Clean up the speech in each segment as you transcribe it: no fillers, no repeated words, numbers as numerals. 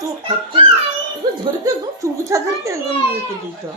তো খরচা ধরে তো একদম চুগুছা ধরতে একদম নিয়ে দুইটা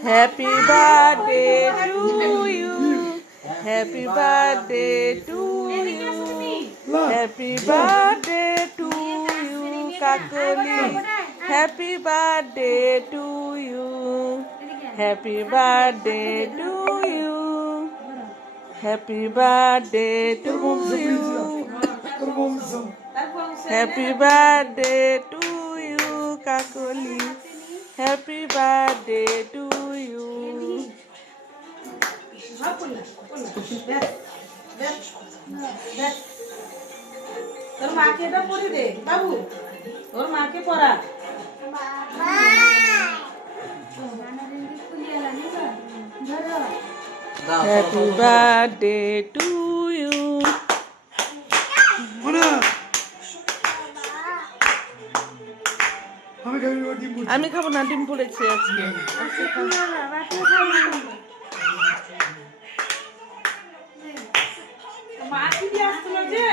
Happy birthday to you. Happy birthday to you. Happy birthday to you, Kakoli. Happy birthday to you. Happy birthday to you. Happy birthday to you. Happy birthday to you, Kakoli. Happy birthday to you. তোর মাকে এটা পড়ে দে বাবু ওর মাকে পড়া Happy birthday to you. আমি খাবো না ডিম পড়েছি আজকে মা কি দিয়ে আসছিল যে